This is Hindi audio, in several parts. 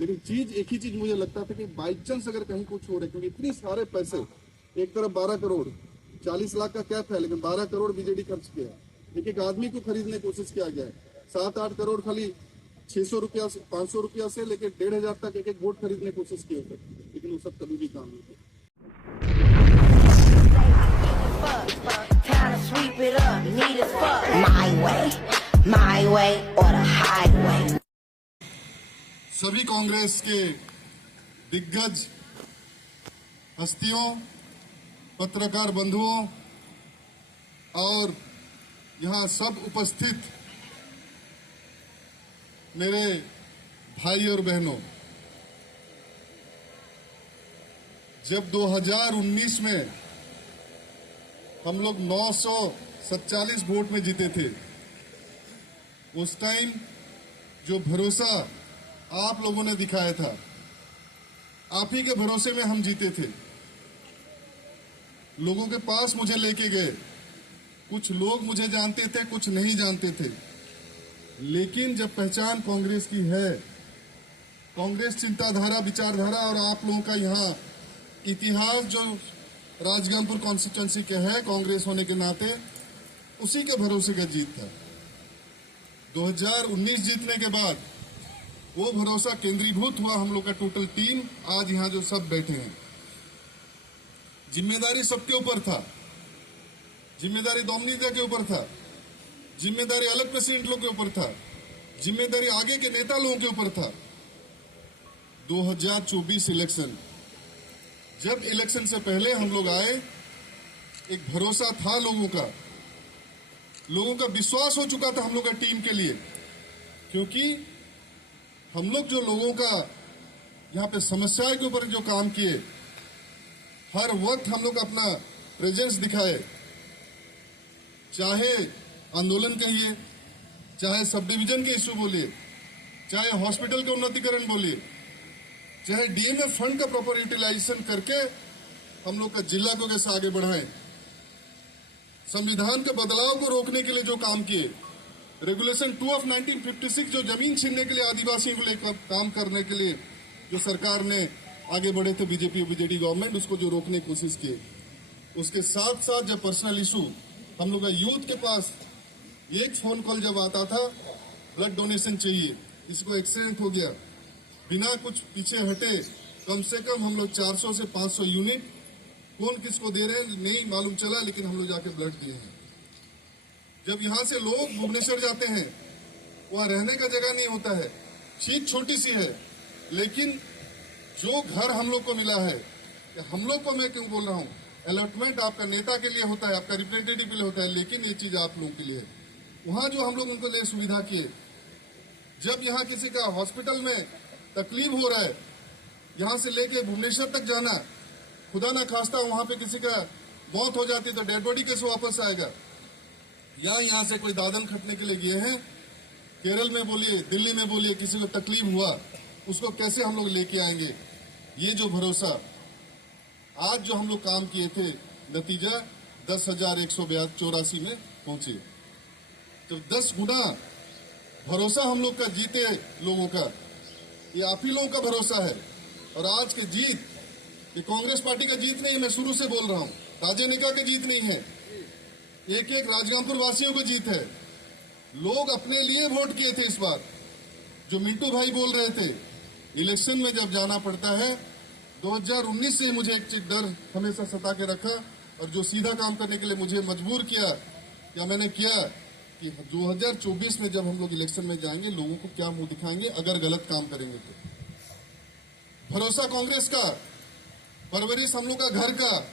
लेकिन चीज एक ही चीज मुझे लगता था कि बाई चांस अगर कहीं कुछ हो रहा है, क्योंकि इतने सारे पैसे, एक तरफ 12 करोड़ 40 लाख का कैप है, लेकिन 12 करोड़ बीजेडी खर्च किया है। एक आदमी को खरीदने की कोशिश किया गया है। 7-8 करोड़ खाली 600 रुपया 500 रुपया से लेकर 1,500 तक एक वोट खरीदने की कोशिश किए थे, लेकिन वो सब कभी भी काम नहीं किया। My way or the highway. सभी कांग्रेस के दिग्गज हस्तियों, पत्रकार बंधुओं और यहाँ सब उपस्थित मेरे भाई और बहनों, जब 2019 में हम लोग 947 वोट में जीते थे, उस टाइम जो भरोसा आप लोगों ने दिखाया था, आप ही के भरोसे में हम जीते थे। लोगों के पास मुझे लेके गए, कुछ लोग मुझे जानते थे, कुछ नहीं जानते थे, लेकिन जब पहचान कांग्रेस की है, कांग्रेस चिंताधारा विचारधारा और आप लोगों का यहाँ इतिहास जो राजगंगपुर कॉन्स्टिट्यूंसी के है कांग्रेस होने के नाते, उसी के भरोसे का जीत था। 2019 जीतने के बाद वो भरोसा केंद्रीभूत हुआ। हम लोग का टोटल टीम आज यहाँ जो सब बैठे हैं, जिम्मेदारी सबके ऊपर था। जिम्मेदारी दोमनीदा के ऊपर था, जिम्मेदारी अलग प्रेसिडेंट लोग के ऊपर था, जिम्मेदारी आगे के नेता लोगों के ऊपर था। 2024 इलेक्शन, जब इलेक्शन से पहले हम लोग आए, एक भरोसा था लोगों का विश्वास हो चुका था हम लोग का टीम के लिए, क्योंकि हम लोग जो लोगों का यहाँ पे समस्याएं के ऊपर जो काम किए, हर वक्त हम लोग अपना प्रेजेंस दिखाए, चाहे आंदोलन कहिए, चाहे सब डिवीजन के इश्यू बोलिए, चाहे हॉस्पिटल के उन्नतीकरण बोलिए, चाहे डीएमएफ फंड का प्रॉपर यूटिलाइजेशन करके हम लोग का जिला को कैसे आगे बढ़ाएं, संविधान के बदलाव को रोकने के लिए जो काम किए, रेगुलेशन 2 ऑफ 1956 जो जमीन छीनने के लिए आदिवासियों को लेकर काम करने के लिए जो सरकार ने आगे बढ़े थे बीजेपी और बीजेडी गवर्नमेंट, उसको जो रोकने की कोशिश किए। उसके साथ साथ जब पर्सनल इशू हम लोग का यूथ के पास एक फोन कॉल जब आता था, ब्लड डोनेशन चाहिए, इसको एक्सीडेंट हो गया, बिना कुछ पीछे हटे कम से कम हम लोग 400 से 500 यूनिट, कौन किसको दे रहे हैं नहीं मालूम चला, लेकिन हम लोग जाके ब्लड दिए हैं। जब यहाँ से लोग भुवनेश्वर जाते हैं, वहाँ रहने का जगह नहीं होता है, सीट छोटी सी है, लेकिन जो घर हम लोग को मिला है, हम लोग को मैं क्यों बोल रहा हूँ, अलॉटमेंट आपका नेता के लिए होता है, आपका रिप्रेजेंटेटिव के लिए होता है, लेकिन ये चीज आप लोगों के लिए है। वहाँ जो हम लोग उनको लिए सुविधा किए, जब यहाँ किसी का हॉस्पिटल में तकलीफ हो रहा है, यहाँ से लेके भुवनेश्वर तक जाना, खुदा ना खास्ता वहां पे किसी का मौत हो जाती तो डेड बॉडी कैसे वापस आएगा, या यहाँ से कोई दादन खटने के लिए गए हैं, केरल में बोलिए, दिल्ली में बोलिए, किसी को तकलीफ हुआ, उसको कैसे हम लोग लेके आएंगे। ये जो भरोसा आज जो हम लोग काम किए थे, नतीजा 10,184 में पहुंचे। तो 10 गुना भरोसा हम लोग का जीते लोगों का, ये आप ही लोगों का भरोसा है। और आज की जीत ये कांग्रेस पार्टी का जीत नहीं है, मैं शुरू से बोल रहा हूँ, राजेनिका की जीत नहीं है, एक एक राजगंगपुर वासियों की जीत है। लोग अपने लिए वोट किए थे इस बार। जो मिंटू भाई बोल रहे थे, इलेक्शन में जब जाना पड़ता है, 2019 से मुझे एक डर हमेशा सता के रखा, और जो सीधा काम करने के लिए मुझे मजबूर किया, या मैंने किया कि 2024 में जब हम लोग इलेक्शन में जाएंगे, लोगों को क्या मुंह दिखाएंगे अगर गलत काम करेंगे तो। भरोसा कांग्रेस का, परवरिश हम लोग का घर का,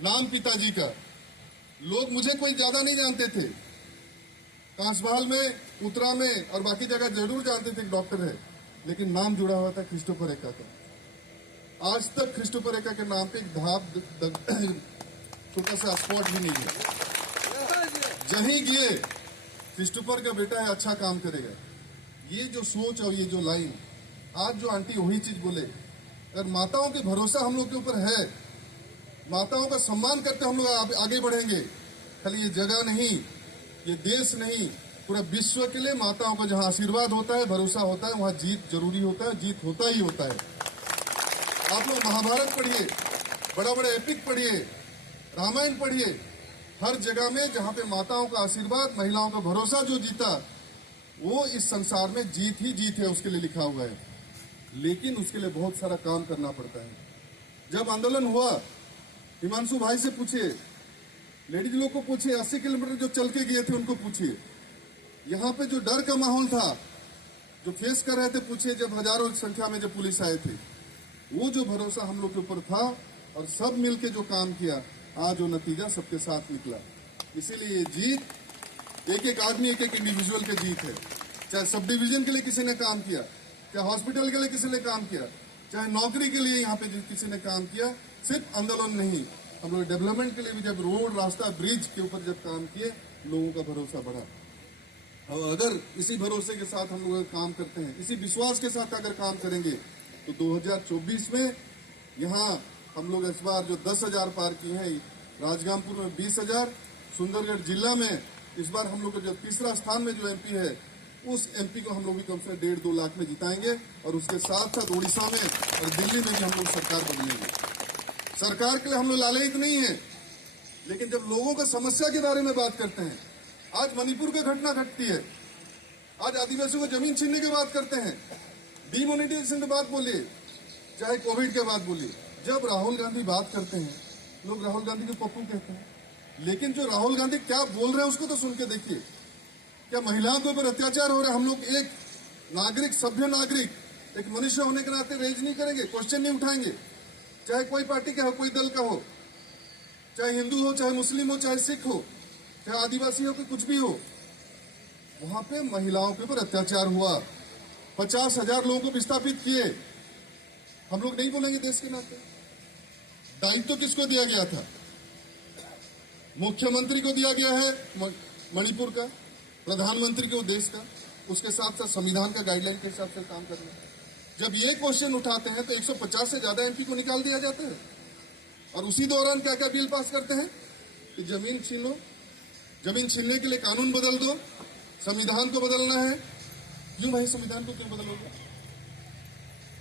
नाम पिताजी का। लोग मुझे कोई ज्यादा नहीं जानते थे, कांसबहाल में, उतरा में और बाकी जगह जरूर जानते थे डॉक्टर है, लेकिन नाम जुड़ा हुआ था क्रिस्टोफर एका का। आज तक क्रिस्टोफर एका के नाम पे एक धाप छोटा सा स्पॉट भी नहीं है। जहीं गए क्रिस्टोफर का बेटा है, अच्छा काम करेगा। ये जो सोच और ये जो लाइन, आज जो आंटी वही चीज बोले, अगर माताओं के भरोसा हम लोग के ऊपर है, माताओं का सम्मान करते हम लोग आगे बढ़ेंगे। खाली ये जगह नहीं, ये देश नहीं, पूरा विश्व के लिए माताओं का जहां आशीर्वाद होता है, भरोसा होता है, वहां जीत जरूरी होता है, जीत होता ही होता है। आप लोग महाभारत पढ़िए, बड़ा बड़ा एपिक पढ़िए, रामायण पढ़िए, हर जगह में जहां पे माताओं का आशीर्वाद, महिलाओं का भरोसा जो जीता, वो इस संसार में जीत ही जीत है, उसके लिए लिखा हुआ है। लेकिन उसके लिए बहुत सारा काम करना पड़ता है। जब आंदोलन हुआ, हिमांशु भाई से पूछिए, लेडीज लोग को पूछिए, 80 किलोमीटर जो चल के गए थे उनको पूछिए, यहाँ पे जो डर का माहौल था, जो फेस कर रहे थे, पूछिए जब हजारों की संख्या में जब पुलिस आए थे, वो जो भरोसा हम लोग के ऊपर था और सब मिलके जो काम किया, आज वो नतीजा सबके साथ निकला। इसीलिए ये जीत एक एक आदमी, एक एक इंडिविजुअल के जीत है। चाहे सब डिवीजन के लिए किसी ने काम किया, चाहे हॉस्पिटल के लिए किसी ने काम किया, चाहे नौकरी के लिए यहाँ पे किसी ने काम किया, सिर्फ आंदोलन नहीं, हम लोग डेवलपमेंट के लिए भी जब रोड, रास्ता, ब्रिज के ऊपर जब काम किए, लोगों का भरोसा बढ़ा। और अगर इसी भरोसे के साथ हम लोग काम करते हैं, इसी विश्वास के साथ अगर काम करेंगे, तो 2024 में यहाँ हम लोग इस बार जो 10,000 पार किए हैं, राजगामपुर में 20,000, सुंदरगढ़ जिला में इस बार हम लोग का जो तीसरा स्थान में जो एमपी है, उस एमपी को हम लोग भी कम से कम 1.5-2 लाख में जिताएंगे। और उसके साथ साथ उड़ीसा में और दिल्ली में भी हम लोग सरकार बदलेंगे। सरकार के लिए हम लोग लालयित नहीं है, लेकिन जब लोगों का समस्या के बारे में बात करते हैं, आज मणिपुर की घटना घटती है, आज आदिवासियों को जमीन छीनने की बात करते हैं, डिमोनेटाइजेशन की बात बोलिए, चाहे कोविड के बात बोलिए, जब राहुल गांधी बात करते हैं, लोग राहुल गांधी को पप्पू कहते हैं। लेकिन जो राहुल गांधी क्या बोल रहे हैं उसको तो सुन के देखिए। क्या महिलाओं के ऊपर अत्याचार हो रहा है? हम लोग एक नागरिक, सभ्य नागरिक, एक मनुष्य होने के नाते रेज नहीं करेंगे, क्वेश्चन नहीं उठाएंगे, चाहे कोई पार्टी का हो, कोई दल का हो, चाहे हिंदू हो, चाहे मुस्लिम हो, चाहे सिख हो, चाहे आदिवासी हो, कि कुछ भी हो। वहां पे महिलाओं के ऊपर अत्याचार हुआ, 50,000 लोगों को विस्थापित किए। हम लोग नहीं बोलेंगे देश के नाते? दायित्व किसको दिया गया था? मुख्यमंत्री को दिया गया है मणिपुर का, प्रधानमंत्री को देश का, उसके साथ साथ संविधान का गाइडलाइन के हिसाब से काम करना। जब ये क्वेश्चन उठाते हैं तो 150 से ज्यादा एमपी को निकाल दिया जाता है। और उसी दौरान क्या क्या बिल पास करते हैं कि जमीन छीन लो, जमीन छीनने के लिए कानून बदल दो, संविधान को बदलना है। क्यों भाई संविधान को क्यों बदलोगे?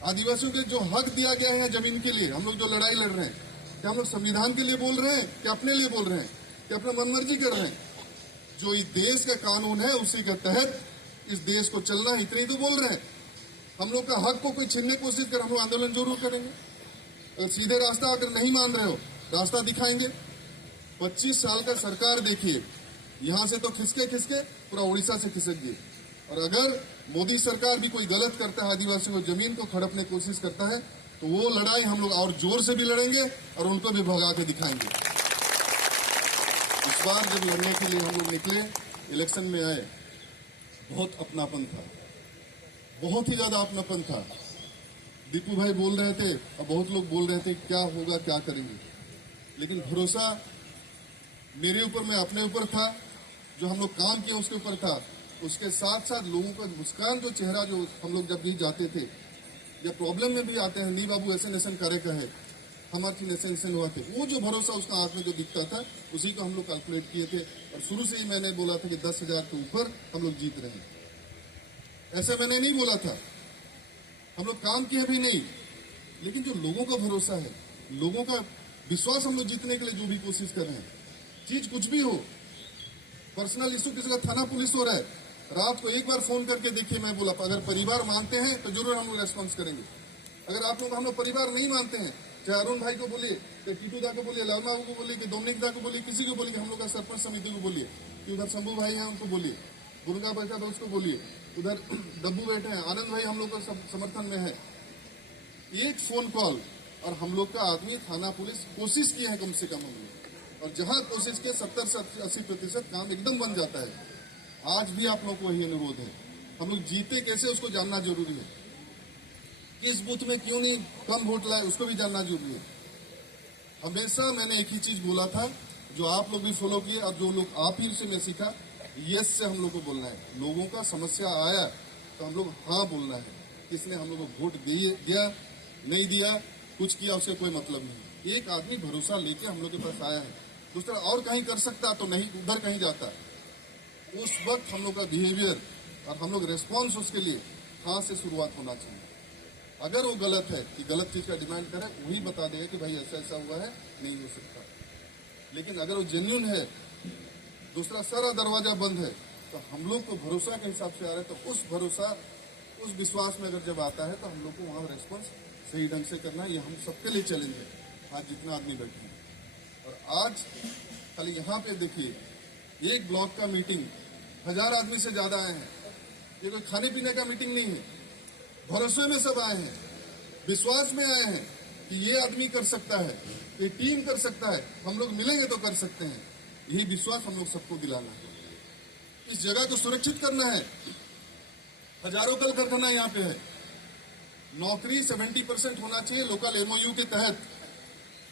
आदिवासियों के जो हक दिया गया है जमीन के लिए, हम लोग जो लड़ाई लड़ रहे हैं, क्या हम लोग संविधान के लिए बोल रहे हैं, क्या अपने लिए बोल रहे हैं, क्या अपना मनमर्जी कर रहे हैं? जो इस देश का कानून है उसी के तहत इस देश को चलना है, इतने ही तो बोल रहे हैं। हम लोग का हक को कोई छीनने की कोशिश कर, हम लोग आंदोलन जरूर करेंगे। अगर सीधे रास्ता अगर नहीं मान रहे हो, रास्ता दिखाएंगे। 25 साल का सरकार देखिए, यहां से तो खिसके खिसके पूरा उड़ीसा से खिसक गए। और अगर मोदी सरकार भी कोई गलत करता है, आदिवासियों को जमीन को हड़पने की कोशिश करता है, तो वो लड़ाई हम लोग और जोर से भी लड़ेंगे और उनको भी भगा के दिखाएंगे। इस बार जब लड़ने के लिए हम लोग निकले, इलेक्शन में आए, बहुत अपनापन था, बहुत ही ज्यादा अपनापन था। दीपू भाई बोल रहे थे और बहुत लोग बोल रहे थे क्या होगा, क्या करेंगे, लेकिन भरोसा मेरे ऊपर, मैं अपने ऊपर था, जो हम लोग काम किए उसके ऊपर था। उसके साथ साथ लोगों का मुस्कान, जो चेहरा, जो हम लोग जब भी जाते थे या प्रॉब्लम में भी आते हैं, नहीं बाबू ऐसे नेशन करे का है, हमारे नेशन हुआ थे, वो जो भरोसा उसका आंख में जो दिखता था, उसी को हम लोग कैलकुलेट किए थे। और शुरू से ही मैंने बोला था कि 10,000 के ऊपर हम लोग जीत रहे हैं। ऐसे मैंने नहीं बोला था, हम लोग काम किए भी नहीं, लेकिन जो लोगों का भरोसा है, लोगों का विश्वास, हम लोग जीतने के लिए जो भी कोशिश कर रहे हैं, चीज कुछ भी हो, पर्सनल इशू किसी का थाना पुलिस हो रहा है, रात को एक बार फोन करके देखिए। मैं बोला अगर परिवार मानते हैं तो जरूर हम लोग रेस्पॉन्स करेंगे। अगर आप लोग हम लोग परिवार नहीं मानते हैं, चाहे अरुण भाई को बोलिए, चाहे टीटू दा को बोलिए, लालमा को बोलिए, कि डोमिनिक दा को बोलिए, किसी को बोलिए, हम लोग का सरपंच समिति को बोलिए, कि उधर शंभू भाई हैं उनको बोलिए, गुरगा बैठा था उसको बोलिए, उधर डब्बू बैठे हैं, आनंद भाई हम लोग का समर्थन में है। एक फोन कॉल और हम लोग का आदमी, थाना पुलिस कोशिश किए हैं कम से कम हम लोग, और जहां कोशिश किए 70 से 80% काम एकदम बन जाता है। आज भी आप लोग को वही अनुरोध है, हम लोग जीते कैसे उसको जानना जरूरी है, किस बूथ में क्यों नहीं कम वोट लाए उसको भी जानना जरूरी है। हमेशा मैंने एक ही चीज बोला था, जो आप लोग भी फॉलो किए, और जो लोग आप ही से मैं सीखा, यस से हम लोग को बोलना है। लोगों का समस्या आया तो हम लोग हाँ बोलना है। किसने हम लोग को वोट दिया नहीं दिया, कुछ किया, उससे कोई मतलब नहीं। एक आदमी भरोसा लेके हम लोग के पास आया है, दूसरा और कहीं कर सकता तो नहीं, उधर कहीं जाता। उस वक्त हम लोग का बिहेवियर और हम लोग रेस्पॉन्स उसके लिए कहाँ से शुरुआत होना चाहिए। अगर वो गलत है कि गलत चीज का डिमांड करे, वही बता देगा कि भाई ऐसा ऐसा हुआ है, नहीं हो सकता। लेकिन अगर वो जेन्युइन है, दूसरा सारा दरवाजा बंद है, तो हम लोग को भरोसा के हिसाब से आ रहा है, तो उस भरोसा उस विश्वास में अगर जब आता है तो हम लोग को वहां रेस्पॉन्स सही ढंग से करना है। ये हम सबके लिए चैलेंज है, आज जितना आदमी बैठे हैं। और आज खाली यहाँ पे देखिए, एक ब्लॉक का मीटिंग 1000 आदमी से ज्यादा आए हैं। ये कोई खाने पीने का मीटिंग नहीं है, भरोसे में सब आए हैं, विश्वास में आए हैं कि ये आदमी कर सकता है, ये टीम कर सकता है, हम लोग मिलेंगे तो कर सकते हैं। यही विश्वास हम लोग सबको दिलाना है। इस जगह को सुरक्षित करना है। हजारों कल कारखाना यहाँ पे है, नौकरी 70% होना चाहिए लोकल एमओयू के तहत।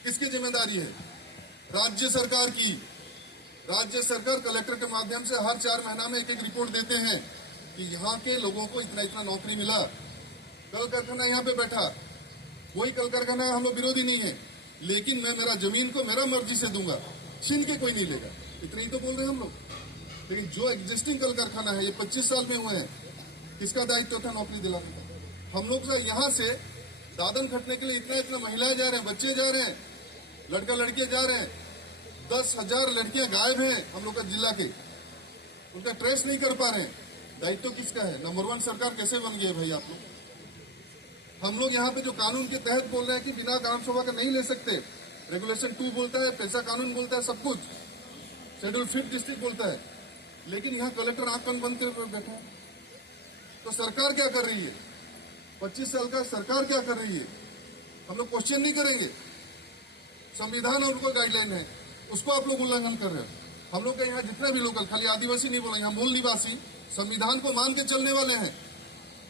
किसकी जिम्मेदारी है? राज्य सरकार की। राज्य सरकार कलेक्टर के माध्यम से हर 4 महीना में एक रिपोर्ट देते हैं कि यहाँ के लोगों को इतना इतना नौकरी मिला। कल कारखाना यहाँ पे बैठा, कोई कल कारखाना हम लोग विरोधी नहीं है, लेकिन मैं मेरा जमीन को मेरा मर्जी से दूंगा, छीन के कोई नहीं लेगा, इतना ही तो बोल रहे हैं हम लोग। लेकिन जो एग्जिस्टिंग कल कारखाना है, ये 25 साल में हुए हैं, किसका दायित्व था नौकरी दिलाने का? हम लोग यहाँ से दादन खटने के लिए इतना इतना महिलाएं जा रहे हैं, बच्चे जा रहे हैं, लड़का लड़कियां जा रहे हैं। 10,000 लड़कियां गायब हैं हम लोग का जिला के, उनका ट्रेस नहीं कर पा रहे हैं। दायित्व किसका है? नंबर 1 सरकार कैसे बन गई है भाई आप लोग? हम लोग यहाँ पे जो कानून के तहत बोल रहे हैं कि बिना ग्राम सभा का नहीं ले सकते, रेगुलेशन 2 बोलता है, पैसा कानून बोलता है, सब कुछ शेड्यूल 5 डिस्ट्रिक्ट बोलता है, लेकिन यहाँ कलेक्टर आंख कान बंद कर बैठा है। तो सरकार क्या कर रही है? 25 साल का सरकार क्या कर रही है? हम लोग क्वेश्चन नहीं करेंगे। संविधान और उनको गाइडलाइन है, उसको आप लोग उल्लंघन कर रहे हो। हम लोग के यहाँ जितने भी लोकल, खाली आदिवासी नहीं बोला, यहाँ मूल निवासी संविधान को मान के चलने वाले हैं।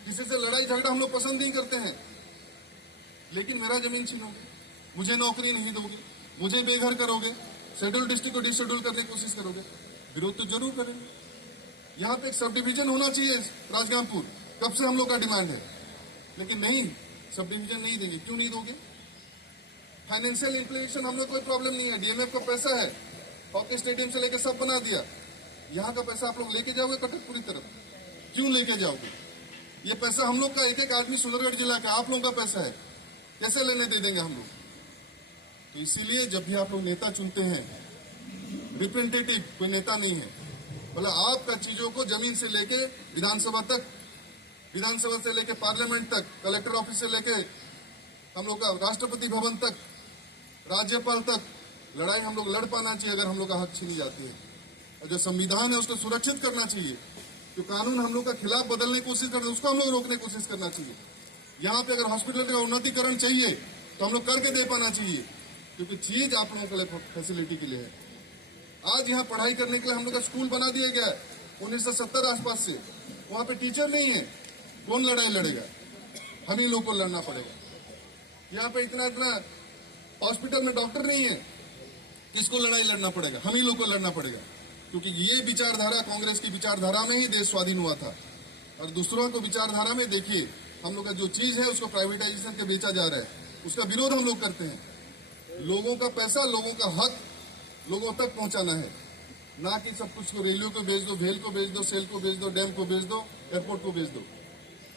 किसी से लड़ाई झगड़ा हम लोग पसंद नहीं करते हैं, लेकिन मेरा जमीन छीनोगे, मुझे नौकरी नहीं दोगे, मुझे बेघर करोगे, शेड्यूल डिस्ट्रिक्ट को डिशेड्यूल करने की कोशिश करोगे, विरोध तो जरूर करेंगे। यहाँ पे एक सब डिवीजन होना चाहिए राजगामपुर, कब से हम लोग का डिमांड है, लेकिन नहीं, सब डिवीजन नहीं देंगे। क्यों नहीं दोगे? फाइनेंशियल इंप्लीमेंटेशन हम लोग कोई प्रॉब्लम नहीं है, डीएमएफ का पैसा है, हॉकी स्टेडियम से लेकर सब बना दिया। यहाँ का पैसा आप लोग लेके जाओगे कटकपुरी तरफ? क्यों लेके जाओगे? ये पैसा हम लोग का, एक एक आदमी सुंदरगढ़ जिला का आप लोगों का पैसा है, कैसे लेने दे देंगे हम लोग? तो इसीलिए जब भी आप लोग नेता चुनते हैं, रिप्रेजेंटेटिव कोई नेता नहीं है, बोला आपका चीजों को जमीन से लेके विधानसभा तक, विधानसभा से लेके पार्लियामेंट तक, कलेक्टर ऑफिस से लेके हम लोग का राष्ट्रपति भवन तक, राज्यपाल तक लड़ाई हम लोग लड़ पाना चाहिए अगर हम लोग का हक छीनी जाती है। और जो संविधान है उसको सुरक्षित करना चाहिए। जो कानून हम लोग का खिलाफ बदलने की कोशिश करते हैं उसको हम लोग रोकने की कोशिश करना चाहिए। यहाँ पे अगर हॉस्पिटल का उन्नतीकरण चाहिए तो हम लोग करके दे पाना चाहिए, क्योंकि चीज आप लोगों के लिए फैसिलिटी के लिए है। आज यहाँ पढ़ाई करने के लिए हम लोग का स्कूल बना दिया गया है 1970 आसपास से, वहां पे टीचर नहीं है, कौन लड़ाई लड़ेगा? हम ही लोग को लड़ना पड़ेगा। यहाँ पे इतना इतना हॉस्पिटल में डॉक्टर नहीं है, किसको लड़ाई लड़ना पड़ेगा? हम ही लोग को लड़ना पड़ेगा, क्योंकि ये विचारधारा कांग्रेस की विचारधारा में ही देश स्वाधीन हुआ था। और दूसरों को विचारधारा में देखिए, हम लोग का जो चीज है उसको प्राइवेटाइजेशन के बेचा जा रहा है, उसका विरोध हम लोग करते हैं। लोगों का पैसा, लोगों का हक लोगों तक पहुंचाना है, ना कि सब कुछ को रेलवे को बेच दो, भेल को बेच दो, सेल को बेच दो, डैम को बेच दो, एयरपोर्ट को बेच दो,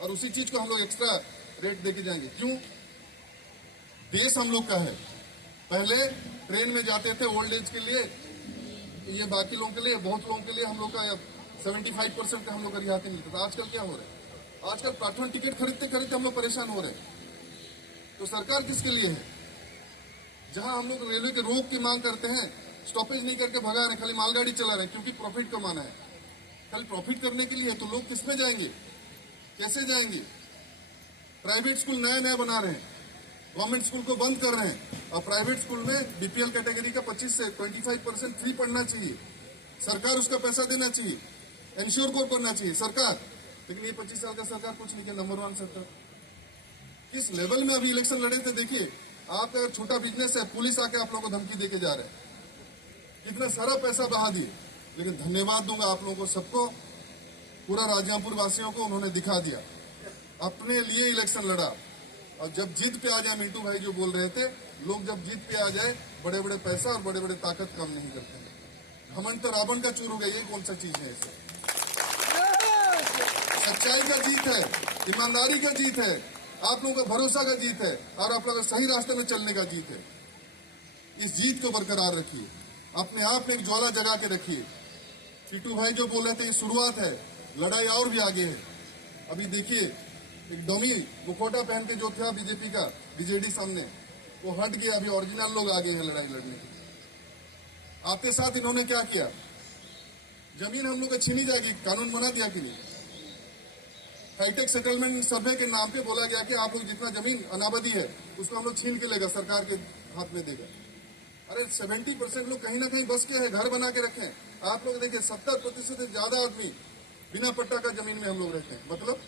और उसी चीज को हम लोग एक्स्ट्रा रेट देके जाएंगे। क्यों? देश हम लोग का है। पहले ट्रेन में जाते थे ओल्ड एज के लिए, ये बाकी लोगों के लिए, बहुत लोगों के लिए हम लोग का 75% का हम लोग का रियायती मिलता था। आजकल क्या हो रहा है? आजकल प्लेटफॉर्म टिकट खरीदते खरीदते हम लोग परेशान हो रहे हैं। तो सरकार किसके लिए है? जहां हम लोग रेलवे के रोक की मांग करते हैं, स्टॉपेज नहीं करके भगा रहे, खाली मालगाड़ी चला रहे हैं, क्योंकि प्रॉफिट कमाना है। खाली प्रॉफिट करने के लिए, तो लोग किस में जाएंगे, कैसे जाएंगे? प्राइवेट स्कूल नया नया बना रहे हैं, गवर्नमेंट स्कूल को बंद कर रहे हैं, और प्राइवेट स्कूल में बीपीएल कैटेगरी का 25 से 25% फ्री पढ़ना चाहिए। सरकार उसका पैसा देना चाहिए, इंश्योर को करना चाहिए सरकार। लेकिन ये 25 साल का सरकार कुछ नहीं किया। नंबर 1 सरकार किस लेवल में अभी इलेक्शन लड़े थे देखिए। आपका अगर छोटा बिजनेस है, पुलिस आके आप लोगों को धमकी देके जा रहे हैं, कितना सारा पैसा बहा दिए। लेकिन धन्यवाद दूंगा आप लोगों को, सबको, पूरा राजगामपुर वासियों को उन्होंने दिखा दिया, अपने लिए इलेक्शन लड़ा। और जब जीत पे आ जाए, मिंटू भाई जो बोल रहे थे, लोग जब जीत पे आ जाए, बड़े बड़े पैसा और बड़े बड़े ताकत काम नहीं करते हैं। घमंड तो रावण का चूर हो गया, ये कौन सा चीज है इसे? सच्चाई का जीत है, ईमानदारी का जीत है, आप लोगों का भरोसा का जीत है, और आप लोगों का सही रास्ते में चलने का जीत है। इस जीत को बरकरार रखिए, अपने आप में एक ज्वाला जगा के रखिए। टीटू भाई जो बोल रहे थे, ये शुरुआत है, लड़ाई और भी आगे है। अभी देखिए, एक डमी मुखौटा पहन के जो था बीजेपी का, बीजेडी सामने, वो हट गया, अभी ओरिजिनल लोग आगे हैं लड़ाई लड़ने के लिए। आते साथ इन्होंने क्या किया, जमीन हम लोग को छीनी जाएगी, कानून बना दिया कि नहीं? हाईटेक सेटलमेंट सर्वे के नाम पे बोला गया कि आप लोग जितना जमीन अनाबादी है उसको हम लोग छीन के लेगा, सरकार के हाथ में देगा। अरे 70% लोग कहीं ना कहीं बस के हैं, घर बना के रखे हैं। आप लोग देखिए 70% से ज्यादा आदमी बिना पट्टा का जमीन में हम लोग रहते हैं। मतलब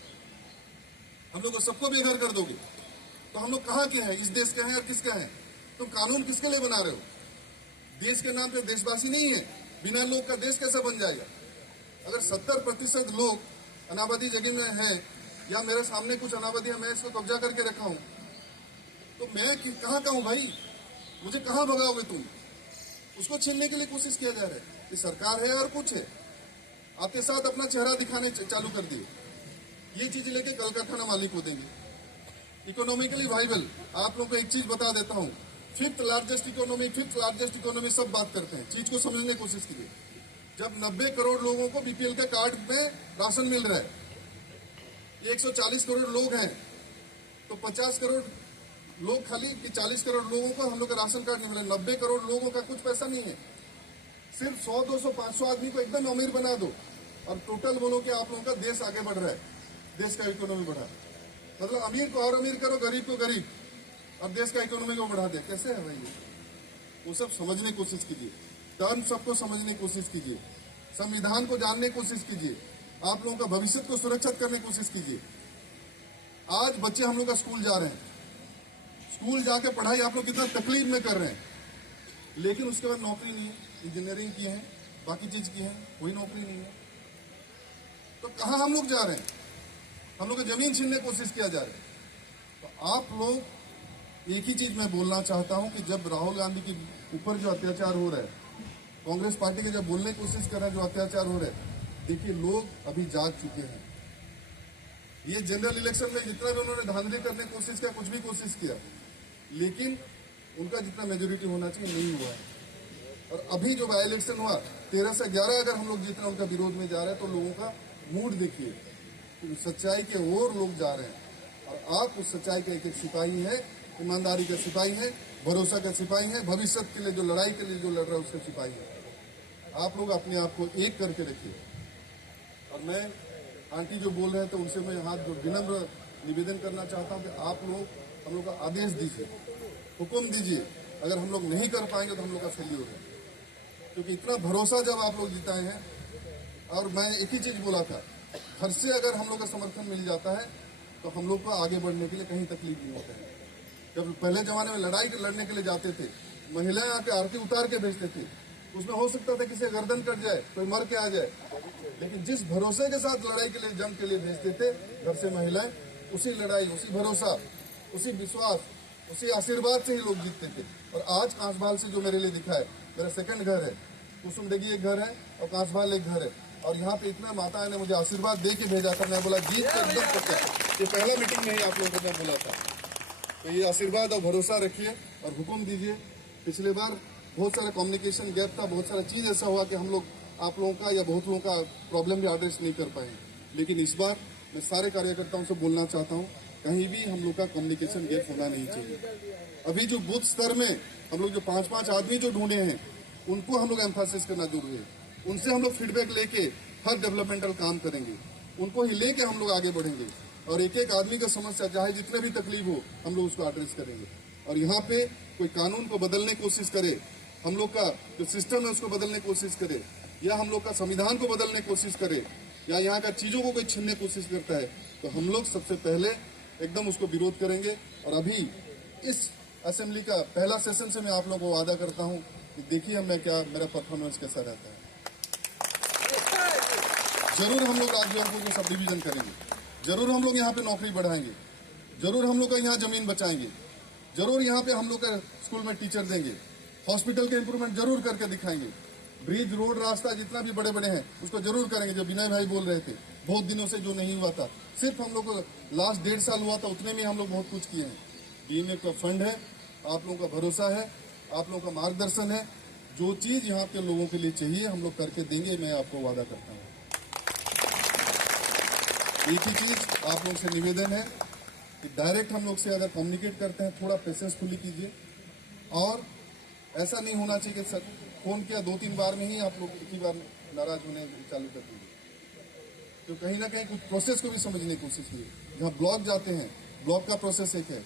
हम लोग को सबको बेघर कर दोगे तो हम लोग कहाँ के हैं? इस देश के हैं और किसके हैं? तुम कानून किसके लिए बना रहे हो? देश के नाम पे देशवासी नहीं है, बिना लोग का देश कैसा बन जाएगा? अगर 70% लोग अनाबादी जगह में हैं, या मेरे सामने कुछ अनाबादी है, मैं इसको कब्जा करके रखा हूं, तो मैं कहाँ का हूं भाई? मुझे कहाँ भगाओगे तुम? उसको छीनने के लिए कोशिश किया जा रहा है। ये सरकार है और कुछ है, आते साथ अपना चेहरा दिखाने चालू कर दिए। ये चीज लेके कल कारखाना मालिक को देंगे। इकोनॉमिकली वाइबल, आप लोगों को एक चीज बता देता हूं, फिफ्थ लार्जेस्ट इकोनॉमी सब बात करते हैं, चीज को समझने की कोशिश कीजिए। जब 90 करोड़ लोगों को बीपीएल के कार्ड में राशन मिल रहा है, 140 करोड़ लोग हैं, तो 50 करोड़ लोग खाली कि 40 करोड़ लोगों को हम लोग का राशन कार्ड नहीं मिला। 90 करोड़ लोगों का कुछ पैसा नहीं है। सिर्फ 100, 200, 500 आदमी को एकदम अमीर बना दो और टोटल बोलो कि आप लोगों का देश आगे बढ़ रहा है, देश का इकोनॉमी बढ़ा। मतलब अमीर को और अमीर करो, गरीब को गरीब, और देश का इकोनॉमी को बढ़ा दे। कैसे है भाई ये? वो सब समझने की कोशिश कीजिए, टर्म सबको समझने की कोशिश कीजिए, संविधान को जानने की कोशिश कीजिए, आप लोगों का भविष्य को सुरक्षित करने की कोशिश कीजिए। आज बच्चे हम लोग का स्कूल जा रहे हैं, स्कूल जाके पढ़ाई आप लोग कितना तकलीफ में कर रहे हैं, लेकिन उसके बाद नौकरी नहीं है। इंजीनियरिंग की है, बाकी चीज की है, कोई नौकरी नहीं है। तो कहाँ हम लोग जा रहे हैं? हम लोग को जमीन छीनने की कोशिश किया जा रहा है। तो आप लोग, एक ही चीज मैं बोलना चाहता हूं कि जब राहुल गांधी के ऊपर जो अत्याचार हो रहा है, कांग्रेस पार्टी के जब बोलने की कोशिश कर रहा है, जो अत्याचार हो रहा है, देखिए लोग अभी जाग चुके हैं। ये जनरल इलेक्शन में जितना भी उन्होंने धांधली करने की कोशिश किया, कुछ भी कोशिश किया, लेकिन उनका जितना मेजोरिटी होना चाहिए नहीं हुआ है। और अभी जो बाई इलेक्शन हुआ 13 से 11 अगर हम लोग जितना उनका विरोध में जा रहे हैं, तो लोगों का मूड देखिए, तो सच्चाई के ओर लोग जा रहे हैं। और आप उस सच्चाई के एक सिपाही है, ईमानदारी का सिपाही है, भरोसा का सिपाही है, भविष्य के लिए जो लड़ाई के लिए जो लड़ रहा है उसके सिपाही है। आप लोग अपने आप को एक करके रखिए। और मैं आंटी जो बोल रहे थे उनसे मैं हाथ विनम्र निवेदन करना चाहता हूं कि आप लोग हम लोग का आदेश दीजिए, हुक्म दीजिए। अगर हम लोग नहीं कर पाएंगे तो हम लोग का फेल्यूर है, क्योंकि इतना भरोसा जब आप लोग जिताए हैं। और मैं एक ही चीज बोला था, घर से अगर हम लोग का समर्थन मिल जाता है तो हम लोग को आगे बढ़ने के लिए कहीं तकलीफ नहीं होता है। जब पहले जमाने में लड़ाई लड़ने के लिए जाते थे, महिलाएं आके आरती उतार के भेजते थे, उसमें हो सकता था किसी गर्दन कट जाए, कोई मर के आ जाए, लेकिन जिस भरोसे के साथ लड़ाई के लिए, जंग के लिए भेजते थे घर से महिलाएं, उसी लड़ाई, उसी भरोसा, उसी विश्वास, उसी आशीर्वाद से ही लोग जीतते थे। और आज कांसबाल से जो मेरे लिए दिखा है, मेरा सेकंड घर है, कुसुमडेगी एक घर है और कांसबाल एक घर है, और यहाँ पे इतना माताएं ने मुझे आशीर्वाद दे के भेजा था। मैं बोला जीत के एकदम पक्का, ये पहला मीटिंग में ही आप लोगों को मैं बोला था। तो ये आशीर्वाद और भरोसा रखिए और हुक्म दीजिए। पिछले बार बहुत सारा कम्युनिकेशन गैप था, बहुत सारा चीज ऐसा हुआ कि हम लोग आप लोगों का या बहुत लोगों का प्रॉब्लम भी एड्रेस नहीं कर पाए, लेकिन इस बार मैं सारे कार्यकर्ताओं से बोलना चाहता हूँ, कहीं भी हम लोग का कम्युनिकेशन गैप होना नहीं चाहिए। अभी जो बूथ स्तर में हम लोग जो 5-5 आदमी जो ढूंढे हैं, उनको हम लोग एम्फासिस करना जरूरी है। उनसे हम लोग फीडबैक लेके हर डेवलपमेंटल काम करेंगे, उनको ही लेके हम लोग आगे बढ़ेंगे, और एक एक आदमी का समस्या चाहे जितने भी तकलीफ हो हम लोग उसको एड्रेस करेंगे। और यहाँ पे कोई कानून को बदलने की कोशिश करे, हम लोग का जो सिस्टम है उसको बदलने की कोशिश करे, या हम लोग का संविधान को बदलने की कोशिश करे, या यहाँ का चीजों को कोई छीनने की कोशिश करता है, तो हम लोग सबसे पहले एकदम उसको विरोध करेंगे। और अभी इस असेंबली का पहला सेशन से मैं आप लोगों को वादा करता हूँ कि देखिए मैं क्या, मेरा परफॉर्मेंस कैसा रहता है। जरूर हम लोग राज्यों को जो सब डिवीजन करेंगे, जरूर हम लोग यहाँ पे नौकरी बढ़ाएंगे, जरूर हम लोग का यहाँ जमीन बचाएंगे, जरूर यहाँ पे हम लोग का स्कूल में टीचर देंगे, हॉस्पिटल के इंप्रूवमेंट जरूर करके दिखाएंगे, ब्रिज रोड रास्ता जितना भी बड़े बड़े हैं उसको जरूर करेंगे। जो विनय भाई बोल रहे थे बहुत दिनों से जो नहीं हुआ था, सिर्फ हम लोग को लास्ट 1.5 साल हुआ था, उतने में हम लोग बहुत कुछ किए हैं। डीएमएफ का फंड है, आप लोगों का भरोसा है, आप लोगों का मार्गदर्शन है, जो चीज यहाँ के लोगों के लिए चाहिए हम लोग करके देंगे, मैं आपको वादा करता हूँ। एक ही चीज आप लोगों से निवेदन है कि डायरेक्ट हम लोग से अगर कम्युनिकेट करते हैं थोड़ा पेशेंसफुली कीजिए, और ऐसा नहीं होना चाहिए कि सर फोन किया 2-3 बार में ही आप लोग एक ही बार नाराज होने चालू कर दीजिए। तो कहीं ना कहीं कुछ प्रोसेस को भी समझने की कोशिश कीजिए। जहाँ ब्लॉक जाते हैं, ब्लॉक का प्रोसेस एक है,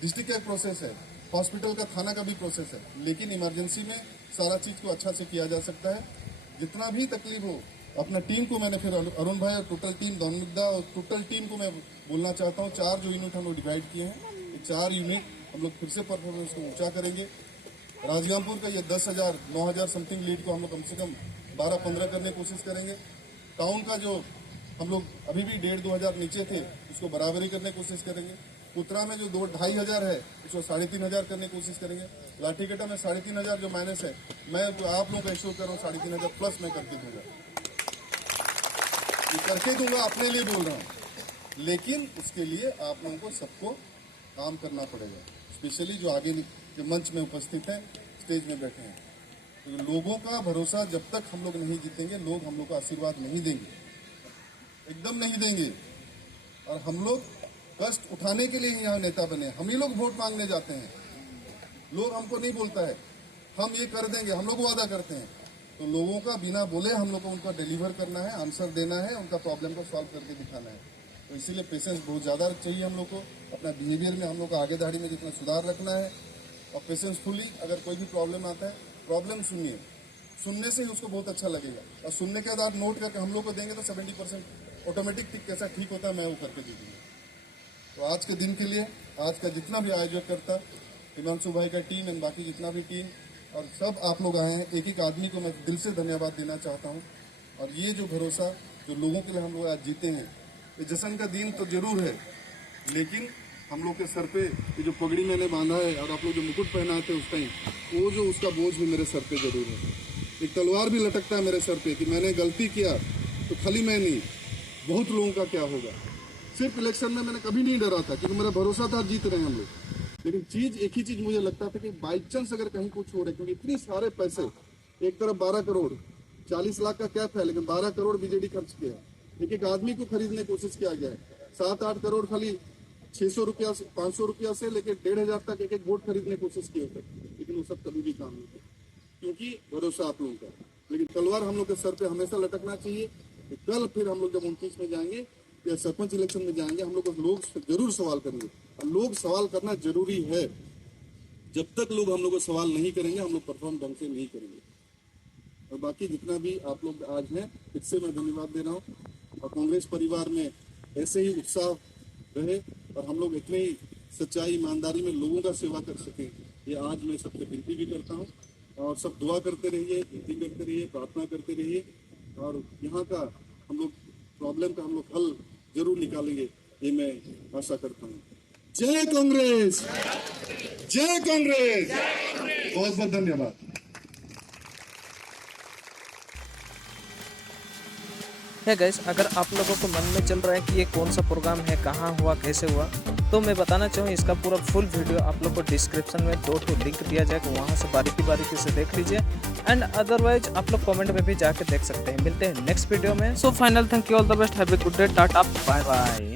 डिस्ट्रिक्ट का एक प्रोसेस है, हॉस्पिटल का, थाना का भी प्रोसेस है, लेकिन इमरजेंसी में सारा चीज को अच्छा से किया जा सकता है। जितना भी तकलीफ हो, अपना टीम को मैंने फिर अरुण भाई और टोटल टीम दौलमुद्दा और टोटल टीम को मैं बोलना चाहता हूँ, 4 जो यूनिट हम लोग डिवाइड किए हैं, ये 4 यूनिट हम लोग फिर से परफॉर्मेंस को ऊंचा करेंगे। राजगामपुर का ये 10,000 9,000 समथिंग लीड को हम लोग कम से कम 12-15 करने की कोशिश करेंगे। टाउन का जो हम लोग अभी भी 1,500-2 हज़ार नीचे थे उसको बराबरी करने की कोशिश करेंगे। कुतरा में जो 2-2.5 हज़ार है उसको 3,500 करने की कोशिश करेंगे। लाठीकटा में 3,500 जो माइनस है, मैं आप लोगों को एश्योर कर रहा हूँ 3,500 प्लस मैं करके दूंगा, ये करके दूंगा, अपने लिए बोल रहा हूँ। लेकिन उसके लिए आप लोगों को सबको काम करना पड़ेगा, स्पेशली जो आगे जो मंच में उपस्थित हैं, स्टेज में बैठे हैं। तो लोगों का भरोसा जब तक हम लोग नहीं जीतेंगे, लोग हम लोग को आशीर्वाद नहीं देंगे, एकदम नहीं देंगे। और हम लोग कष्ट उठाने के लिए यहाँ नेता बने, हम ही लोग वोट मांगने जाते हैं। लोग हमको नहीं बोलता है हम ये कर देंगे, हम लोग वादा करते हैं। तो लोगों का बिना बोले हम लोग को उनका डिलीवर करना है, आंसर देना है, उनका प्रॉब्लम को सॉल्व करके दिखाना है। तो इसीलिए पेशेंस बहुत ज़्यादा चाहिए हम लोग को। अपना बिहेवियर में हम लोग को आगे धाड़ी में जितना सुधार रखना है, और पेशेंसफुली अगर कोई भी प्रॉब्लम आता है, प्रॉब्लम सुनिए, सुनने से ही उसको बहुत अच्छा लगेगा। और सुनने के बाद आप नोट करके हम लोग को देंगे तो 70% ऑटोमेटिक ठीक कैसा ठीक होता है मैं वो करके दे दूँगा। तो आज के दिन के लिए आज का जितना भी आयोजक करता, हिमांशु भाई का टीम एंड बाकी जितना भी टीम और सब आप लोग आए हैं, एक एक आदमी को मैं दिल से धन्यवाद देना चाहता हूँ। और ये जो भरोसा जो लोगों के लिए हम लोग आज जीते हैं, ये जश्न का दिन तो जरूर है, लेकिन हम लोग के सर पे ये जो पगड़ी मैंने बांधा है और आप लोग जो मुकुट पहनाए थे उस टाइम, वो जो उसका बोझ भी मेरे सर पे जरूर है। एक तलवार भी लटकता है मेरे सर पे कि मैंने गलती किया तो खाली मैं नहीं, बहुत लोगों का क्या होगा। सिर्फ इलेक्शन में मैंने कभी नहीं डरा था क्योंकि मेरा भरोसा था जीत रहे हैं हम लोग। लेकिन चीज एक ही चीज मुझे लगता था कि बाई चांस अगर कहीं कुछ हो रहा है, क्योंकि इतने सारे पैसे, एक तरफ 12 करोड़ 40 लाख का कैप है, लेकिन 12 करोड़ बीजेडी खर्च किया, एक एक आदमी को खरीदने की कोशिश किया गया है। 7-8 करोड़ खाली 600 रुपया 500 रुपया से लेकर 1,500 तक एक एक वोट खरीदने की कोशिश की होते, लेकिन वो सब कभी भी काम नहीं था क्योंकि भरोसा आप लोगों का। लेकिन तलवार हम लोग के सर पे हमेशा लटकना चाहिए कि कल फिर हम लोग जब 29 में जाएंगे या सरपंच इलेक्शन में जाएंगे, हम लोग को लोग जरूर सवाल करेंगे। और लोग सवाल करना जरूरी है, जब तक लोग हम लोग को सवाल नहीं करेंगे हम लोग परफॉर्म ढंग से नहीं करेंगे। और बाकी जितना भी आप लोग आज हैं, इससे मैं धन्यवाद दे रहा हूँ। और कांग्रेस परिवार में ऐसे ही उत्साह रहे और हम लोग इतने ही सच्चाई ईमानदारी में लोगों का सेवा कर सकें, ये आज मैं सबसे विनती भी करता हूँ। और सब दुआ करते रहिए, विनती करते रहिए, प्रार्थना करते रहिए, और यहाँ का हम लोग प्रॉब्लम का हम लोग हल जरूर निकालेंगे, ये मैं आशा करता हूँ। जय कांग्रेस, जय कांग्रेस, बहुत बहुत धन्यवाद। है गाइस, अगर आप लोगों को मन में चल रहा है कि ये कौन सा प्रोग्राम है, कहाँ हुआ, कैसे हुआ, तो मैं बताना चाहूँ इसका पूरा फुल वीडियो आप लोग को डिस्क्रिप्शन में 2 लिंक दिया जाएगा, वहाँ से बारीकी से देख लीजिए। एंड अदरवाइज आप लोग कमेंट में भी जाके देख सकते हैं। मिलते हैं नेक्स्ट वीडियो में। So final, thank you, all the best, have a good day, tata, bye bye.